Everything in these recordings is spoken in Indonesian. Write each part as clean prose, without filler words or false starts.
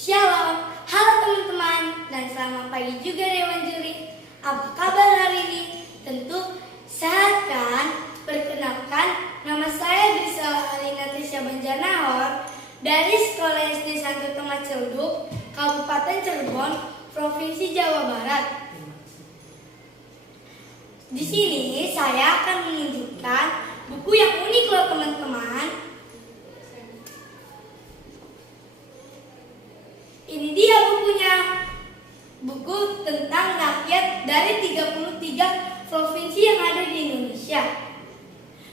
Shalom, halo teman-teman, dan selamat pagi juga Dewan Juri. Apa kabar hari ini? Tentu sehat kan? Perkenalkan, nama saya Grisela Alina Tisha Banjarnahor dari Sekolah SD Santo Thomas Celduk, Kabupaten Cirebon, Provinsi Jawa Barat. Di sini saya akan menunjukkan buku yang unik loh teman-teman. Ini dia bukunya. Buku tentang rakyat dari 33 provinsi yang ada di Indonesia.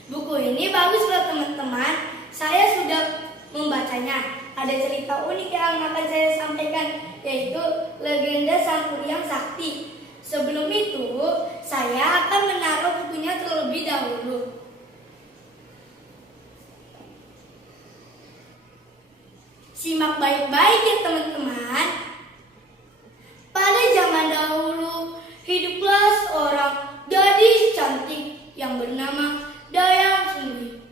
Buku ini bagus loh teman-teman. Saya sudah membacanya. Ada cerita unik yang akan saya sampaikan, yaitu legenda Sang Kuryang Sakti. Sebelum itu, saya akan menaruh bukunya terlebih dahulu. Simak baik-baik ya teman-teman. Pada zaman dahulu, hiduplah seorang gadis cantik yang bernama Dayang Sumbi.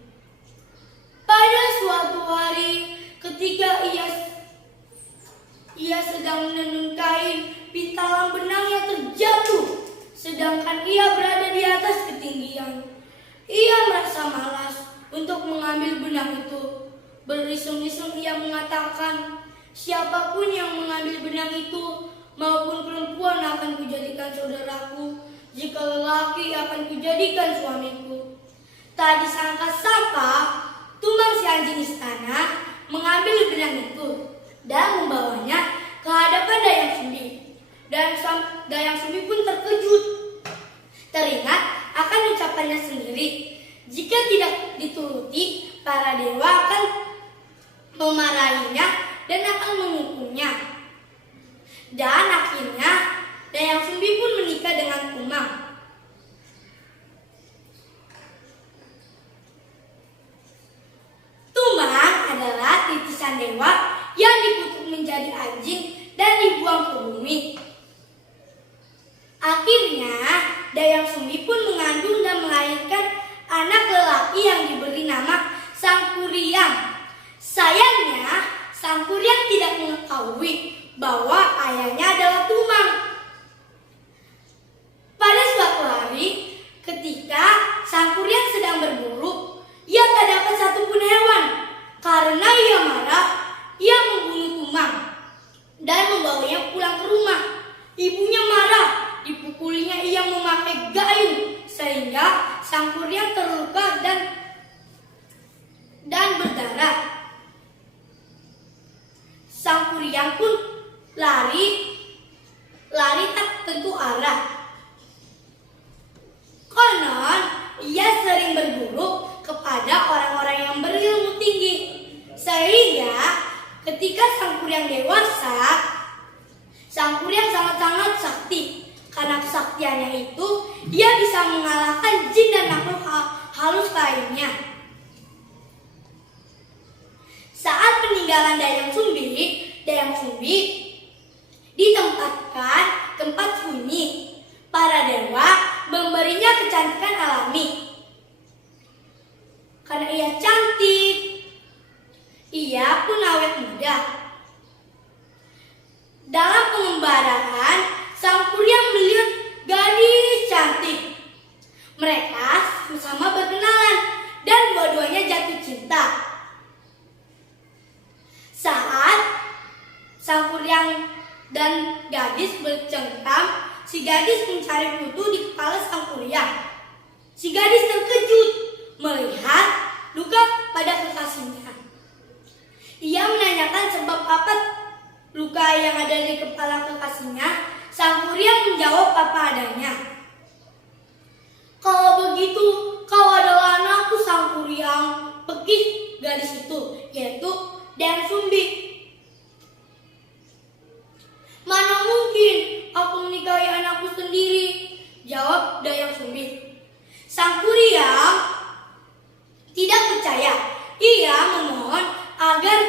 Pada suatu hari, ketika ia sedang menenun kain, pintalan benangnya terjatuh, sedangkan ia berada di atas ketinggian. Ia merasa malas untuk mengambil benang itu. Berisung-isung ia mengatakan, siapapun yang mengambil benang itu, maupun perempuan akan kujadikan saudaraku, jika lelaki akan kujadikan suamiku. Tak disangka-sangka, Tumbang si anjing istana mengambil benang itu dan membawanya ke hadapan Dayang Sumbi. Dayang Sumbi pun terkejut, teringat akan ucapannya sendiri. Jika tidak dituruti, para dewa akan memarahinya dan akan menghukumnya. Dan akhirnya Dayang Sumbi pun menikah dengan Tumbang. Tumbang adalah titisan dewa yang dikutuk menjadi anjing dan dibuang ke bumi. Akhirnya Dayang Sumbi pun mengandung dan melahirkan anak lelaki yang diberi nama Sang Kuryang. Sayangnya, Sang Kuryang tidak mengetahui bahwa ayahnya adalah Tumbang. Pada suatu hari, ketika Sang Kuryang sedang berburu, ia tak dapat satupun hewan. Karena ia marah, ia membunuh Tumbang dan membawanya pulang ke rumah. Ibunya marah, dipukulinya ia memakai gayung, sehingga Sang Kuryang terluka dan berdarah. Sang Kuryang pun lari tak tentu arah. Konon, ia sering berburu kepada orang-orang yang berilmu tinggi. Sehingga ketika Sang Kuryang dewasa, Sang Kuryang sangat-sangat sakti. Karena kesaktiannya itu, ia bisa mengalahkan jin dan makhluk halus lainnya. Saat peninggalan Dayang Sumbi ditempatkan tempat sunyi. Para dewa memberinya kecantikan alami. Karena ia cantik, ia pun awet muda. Dalam pengembaraan, Sang Kuryang melihat gadis cantik. Mereka sama berkenalan dan dua-duanya jatuh cinta. Saat Sang Kuryang dan gadis bercengkram, si gadis mencari kutu di kepala Sang Kuryang. Si gadis terkejut melihat luka pada kekasihnya. Ia menanyakan sebab apa luka yang ada di kepala kekasihnya. Sang Kuryang menjawab apa adanya. Kalau begitu, kau adalah anakku Sang Kuryang, bekik gadis itu, yaitu Dayang Sumbi. Mana mungkin aku menikahi anakku sendiri, jawab Dayang Sumbi. Sang Kuryang tidak percaya. Ia memohon agar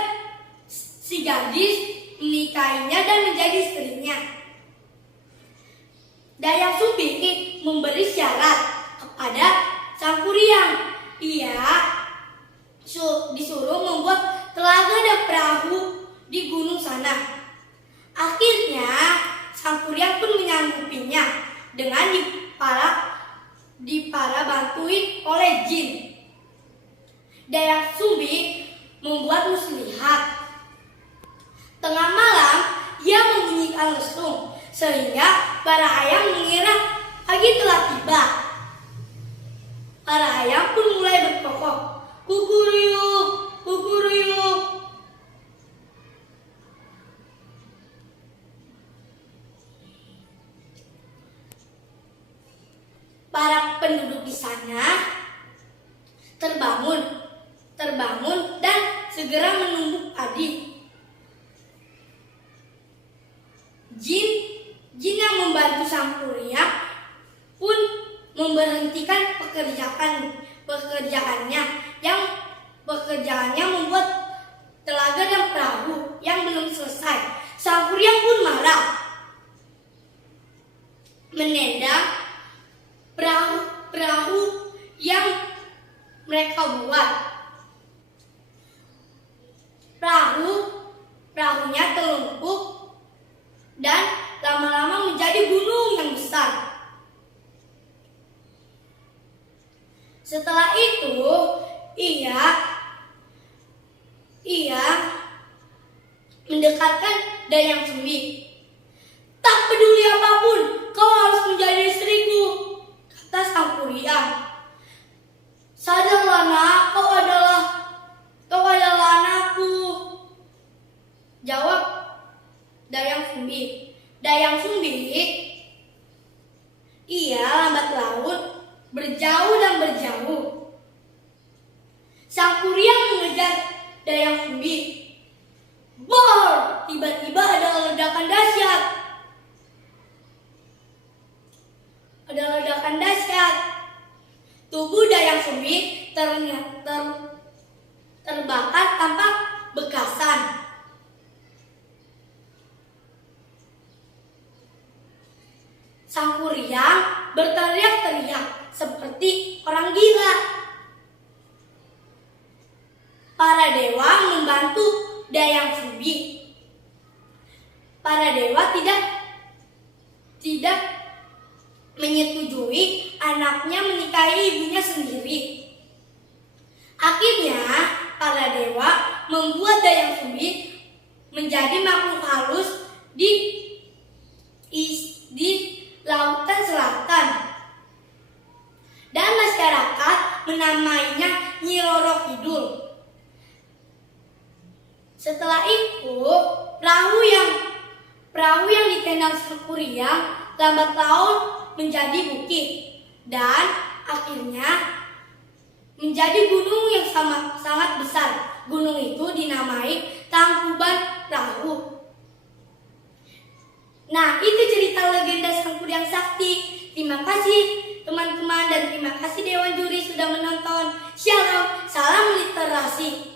si gadis menikahinya dan menjadi istrinya. Dayang Sumbi memberi syarat kepada Sang Kuryang. Ia disuruh membuat telaga dan perahu di gunung sana. Tengah malam, ia membunyikan lesung, sehingga para ayam mengira pagi telah tiba. Para ayam pun mulai berkokok, kukuruyuk, kukuruyuk. Para penduduk di sana terbangun dan segera menumbuk padi. Jin yang membantu sang pria pun memberhentikan pekerjaannya membuat telaga dan perahu yang belum selesai. Sang pria pun marah, menendang perahu yang mereka buat. Perahunya terlumpuk dan lama-lama menjadi gunung yang besar. Setelah itu, ia mendekatkan Dayang Sumbi. "Tak peduli apapun, kau harus menjadi istriku," kata sang pria. "Sadarlah nak, kau adalah anakku," jawab Dayang Sumbi. Dayang Sumbi, ia lambat laun berjauh dan berjauh. Sang pria mengejar Dayang Sumbi. Bor! Tiba-tiba ada ledakan dahsyat. Tubuh Dayang Sumbi terbakar tanpa bekasan. Sang kuryang berteriak-teriak seperti orang gila. Para dewa membantu Dayang Sumbi. Para dewa tidak menyetujui anaknya menikahi ibunya sendiri. Akhirnya, para dewa membuat Dayang Sumbi menjadi makhluk halus di lautan selatan, dan masyarakat menamainya Nyi Roro Kidul. Setelah itu, perahu yang ditendang sang kuryang lambat laun menjadi bukit dan akhirnya menjadi gunung yang sangat besar. Gunung itu dinamai Tangkuban Perahu. Nah, itu cerita legenda Sang Kuryang Sakti. Terima kasih teman-teman dan terima kasih Dewan Juri sudah menonton. Shalom, salam literasi.